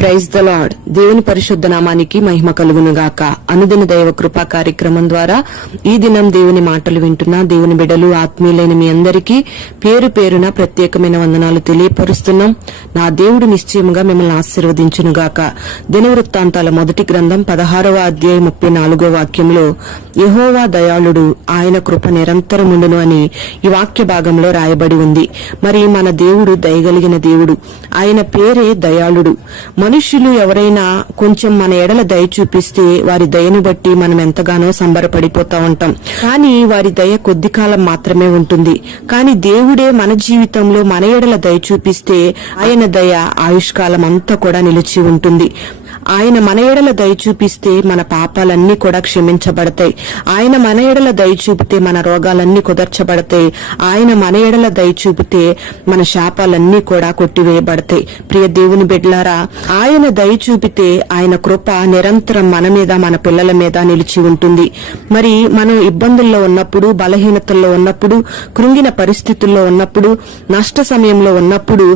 Praise the lord. దేవుని పరిశుద్ధ నామానికి మహిమ కలుగును గాక. అనుదిన దైవ కృపా కార్యక్రమం ద్వారా ఈ దినం దేవుని మాటలు వింటున్న దేవుని బిడ్డలు ఆత్మీయులైన మీ అందరికీ పేరు పేరున ప్రత్యేకమైన వందనాలు తెలియపరుస్తున్నాం. నా దేవుడు నిశ్చయముగా మిమ్మల్ని ఆశీర్వదించును గాక. దినవృత్తాంతాల మొదటి గ్రంథం 16వ అధ్యాయం 34వ వాక్యంలో యెహోవా దయాళుడు, ఆయన కృప నిరంతరముండును అని ఈ వాక్య భాగంలో రాయబడి ఉంది. మరి మన దేవుడు దయగలిగిన దేవుడు. ఆయన పేరే దయాళుడు. మనుష్యులు ఎవరైనా కొంచెం మన ఎడల దయ చూపిస్తే వారి దయను బట్టి మనం ఎంతగానో సంబరపడిపోతా ఉంటాం. కానీ వారి దయ కొద్ది కాలం మాత్రమే ఉంటుంది. కానీ దేవుడే మన జీవితంలో మన ఎడల దయ చూపిస్తే ఆయన దయ ఆయుష్కాలం అంతా కూడా నిలిచి ఉంటుంది. ఆయన మన ఎడల దయ చూపిస్తే మన పాపాలన్నీ కూడా క్షమించబడతాయి. ఆయన మన ఎడల దయ చూపితే మన రోగాలన్నీ కుదర్చబడతాయి. ఆయన మన ఎడల దయ చూపితే మన శాపాలన్నీ కూడా కొట్టివేయబడతాయి. ప్రియ దేవుని బిడ్డలారా, ఆయన దయ చూపితే ఆయన కృప నిరంతరం మన మీద మన పిల్లల మీద నిలిచి ఉంటుంది. మరి మనం ఇబ్బందుల్లో ఉన్నప్పుడు, బలహీనతల్లో ఉన్నప్పుడు, కృంగిన పరిస్థితుల్లో ఉన్నప్పుడు, నష్ట సమయంలో ఉన్నప్పుడు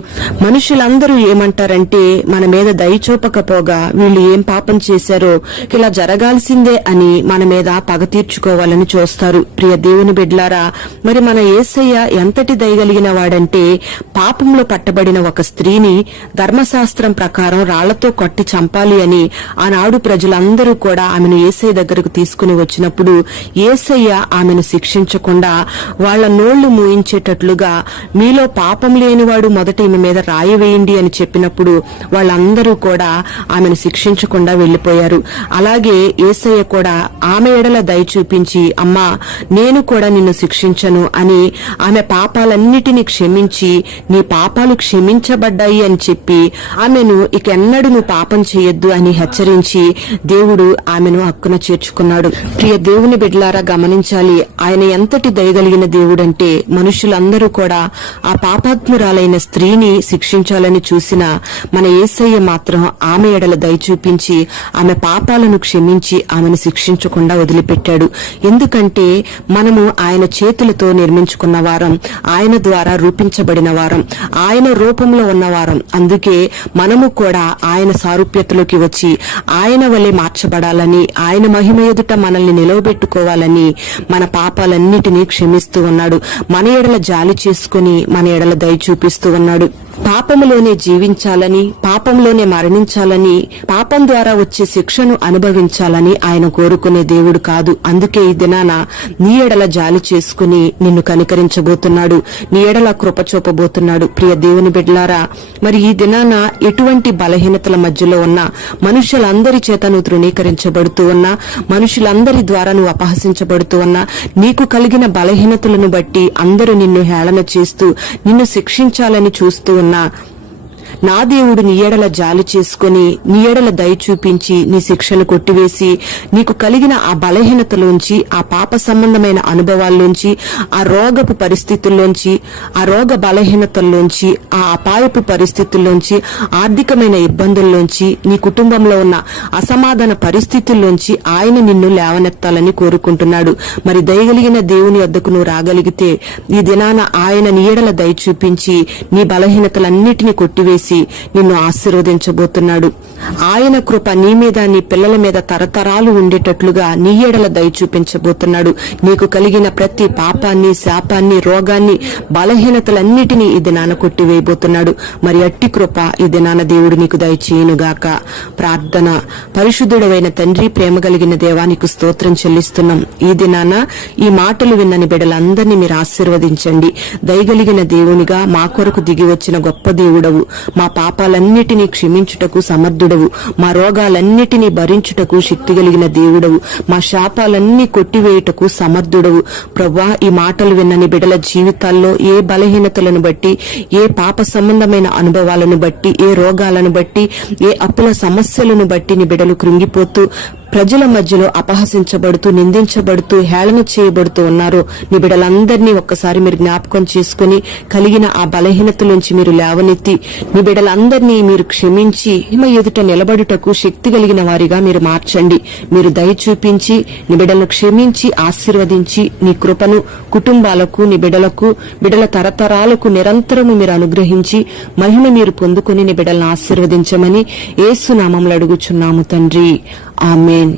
మనుషులందరూ ఏమంటారంటే మన మీద దయ చూపకపోగా వీళ్ళు ఏం పాపం చేశారో ఇలా జరగాల్సిందే అని మన మీద పగ తీర్చుకోవాలని చూస్తారు. ప్రియ దేవుని బిడ్డలారా, మరి మన యేసయ్య ఎంతటి దయగలిగిన వాడంటే పాపంలో పట్టబడిన ఒక స్త్రీని ధర్మశాస్త్రం ప్రకారం రాళ్లతో కొట్టి చంపాలి అని ఆనాడు ప్రజలందరూ కూడా ఆమెను యేసయ్య దగ్గరకు తీసుకుని వచ్చినప్పుడు యేసయ్య ఆమెను శిక్షించకుండా వాళ్ల నోళ్లు మూయించేటట్లుగా మీలో పాపం లేనివాడు మొదట ఈమె మీద రాయి వేయండి అని చెప్పినప్పుడు వాళ్ళందరూ కూడా ఆమెను శిక్షించకుండా వెళ్లిపోయారు. అలాగే యేసయ్య కూడా ఆమె ఎడల దయ చూపించి, అమ్మా నేను కూడా నిన్ను శిక్షించను అని ఆమె పాపాలన్నిటినీ క్షమించి నీ పాపాలు క్షమించబడ్డాయి అని చెప్పి ఆమెను ఇక ఎన్నడూ నువ్వు పాపం చేయొద్దు అని హెచ్చరించి దేవుడు ఆమెను హక్కున చేర్చుకున్నాడు. ప్రియ దేవుని బిడ్డలారా, గమనించాలి, ఆయన ఎంతటి దయగలిగిన దేవుడంటే మనుషులందరూ కూడా ఆ పాపాత్మురాలైన స్త్రీని శిక్షించాలని చూసిన మన యేసయ్య మాత్రం ఆమె ఎడల దయ చూపించి ఆమె పాపాలను క్షమించి ఆమెను శిక్షించకుండా వదిలిపెట్టాడు. ఎందుకంటే మనము ఆయన చేతులతో నిర్మించుకున్న వారం, ఆయన ద్వారా రూపించబడిన వారం, ఆయన రూపంలో ఉన్నవారం. అందుకే మనము కూడా ఆయన సారూప్యతలోకి వచ్చి ఆయన వలె మార్చబడాలని, ఆయన మహిమ ఎదుట మనల్ని నిలవబెట్టుకోవాలని మన పాపాలన్నిటినీ క్షమిస్తూ ఉన్నాడు. మన ఎడల జాలి చేసుకుని మన ఎడల దయ చూపిస్తూ ఉన్నాడు. పాపములోనే జీవించాలని, పాపంలోనే మరణించాలని, పాపం ద్వారా వచ్చే శిక్షను అనుభవించాలని ఆయన కోరుకునే దేవుడు కాదు. అందుకే ఈ దినాన నీ ఎడల జాలి చేసుకుని నిన్ను కనికరించబోతున్నాడు, నీ ఎడల కృప చూపబోతున్నాడు. ప్రియ దేవుని బిడ్డలారా, మరి ఈ దినాన ఎటువంటి బలహీనతల మధ్యలో ఉన్నా, మనుషులందరి చేత నువ్వు తృణీకరించబడుతూ ఉన్నా, మనుషులందరి ద్వారా నువ్వు అపహసించబడుతూ ఉన్నా, నీకు కలిగిన బలహీనతలను బట్టి అందరూ నిన్ను హేళన చేస్తూ నిన్ను శిక్షించాలని చూస్తూ ఉన్నా, నా దేవుడు నీ ఎడల జాలి చేసుకుని నీ ఎడల దయ చూపించి నీ శిక్షను కొట్టివేసి నీకు కలిగిన ఆ బలహీనతలోంచి, ఆ పాప సంబంధమైన అనుభవాల్లోంచి, ఆ రోగపు పరిస్థితుల్లోంచి, ఆ రోగ బలహీనతల్లోంచి, ఆ అపాయపు పరిస్థితుల్లోంచి, ఆర్థికమైన ఇబ్బందుల్లోంచి, నీ కుటుంబంలో ఉన్న అసమాధాన పరిస్థితుల్లోంచి ఆయన నిన్ను లేవనెత్తాలని కోరుకుంటున్నాడు. మరి దయగలిగిన దేవుని వద్దకు నువ్వు రాగలిగితే ఈ దినాన ఆయన నీ ఎడల దయ చూపించి నీ బలహీనతలన్నిటినీ కొట్టివేసి నిన్ను ఆశీర్వదించబోతున్నాడు. ఆయన కృప నీ మీద, నీ పిల్లల మీద తరతరాలు ఉండేటట్లుగా నీ ఎడల దయ చూపించబోతున్నాడు. నీకు కలిగిన ప్రతి పాపాన్ని, శాపాన్ని, రోగాన్ని, బలహీనతలన్నిటినీ ఈ దినాన కొట్టివేయబోతున్నాడు. మరి అట్టి కృప ఈ దినాన దేవుడు నీకు దయచేయునుగాక. ప్రార్థన. పరిశుద్ధుడవైన తండ్రి, ప్రేమ కలిగిన దేవా, నీకు స్తోత్రం చెల్లిస్తున్నాం. ఈ దినాన ఈ మాటలు విన్నని బిడ్డలందరినీ మీరు ఆశీర్వదించండి. దయగలిగిన దేవునిగా మా కొరకు దిగి వచ్చిన గొప్ప దేవుడవు. మా పాపాలన్నిటినీ క్షమించుటకు సమర్థుడవు. మా రోగాలన్నిటినీ భరించుటకు శక్తి కలిగిన దేవుడవు. మా శాపాలన్నీ కొట్టివేయుటకు సమర్థుడవు. ప్రభువా, ఈ మాటలు విన్నని బిడ్డల జీవితాల్లో ఏ బలహీనతలను బట్టి, ఏ పాప సంబంధమైన అనుభవాలను బట్టి, ఏ రోగాలను బట్టి, ఏ అప్పుల సమస్యలను బట్టి నీ బిడ్డలు కృంగిపోతూ ప్రజల మధ్యలో అపహసించబడుతూ, నిందించబడుతూ, హేళన చేయబడుతూ ఉన్నారో నీ బిడ్డలందరినీ ఒక్కసారి మీరు జ్ఞాపకం చేసుకుని కలిగిన ఆ బలహీనతలోంచి మీరు లేవనెత్తి నీ బిడ్డలందరినీ మీరు క్షమించి హిమ ఎదుట నిలబడుటకు శక్తి కలిగిన వారిగా మీరు మార్చండి. మీరు దయ చూపించి నీ బిడ్డలను క్షమించి ఆశీర్వదించి నీ కృపను కుటుంబాలకు, నీ బిడ్డలకు, బిడ్డల తరతరాలకు నిరంతరము మీరు అనుగ్రహించి మహిమ మీరు పొందుకుని నీ బిడ్డలను ఆశీర్వదించమని యేసు నామములో అడుగుచున్నాము తండ్రి. ఆమేన్.